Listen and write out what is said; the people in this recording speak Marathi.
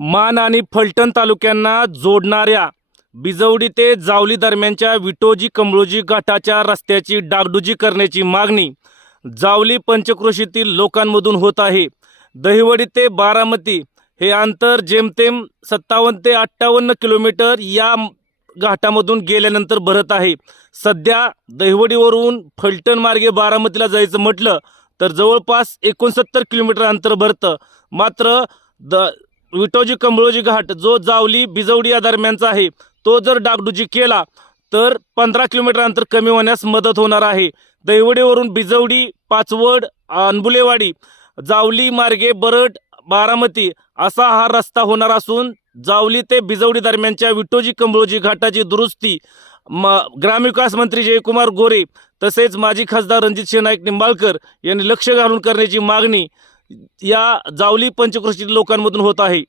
मान आणि फलटण तालुक्यांना जोडणाऱ्या बिजवडी ते जावली दरम्यानच्या विटोजी कमळोजी घाटाच्या रस्त्याची डागडुजी करण्याची मागणी जावली पंचक्रोशीतील लोकांमधून होत आहे. दहिवडी ते बारामती हे अंतर जेमतेम सत्तावन्न ते अठ्ठावन्न किलोमीटर या घाटामधून गेल्यानंतर भरत आहे. सध्या दहिवडीवरून फलटण मार्गे बारामतीला जायचं म्हटलं तर जवळपास एकोणसत्तर किलोमीटर अंतर भरतं. मात्र द विटोजी कंबळोजी घाट जो जावली बिजवडी या दरम्यानचा आहे तो जर डागडुजी केला तर पंधरा किलोमीटर अंतर कमी होण्यास मदत होणार आहे. दैवडीवरून बिजवडी पाचवड अनबुलेवाडी जावली मार्गे बरड बारामती असा हा रस्ता होणार असून जावली ते बिजवडी दरम्यानच्या विटोजी कंबळोजी घाटाची दुरुस्ती म ग्रामविकास मंत्री जयकुमार गोरे तसेच माजी खासदार रणजित नाईक निंबाळकर यांनी लक्ष घालून करण्याची मागणी या जावली पंचक्रोशीतील लोकांमधून होत आहे.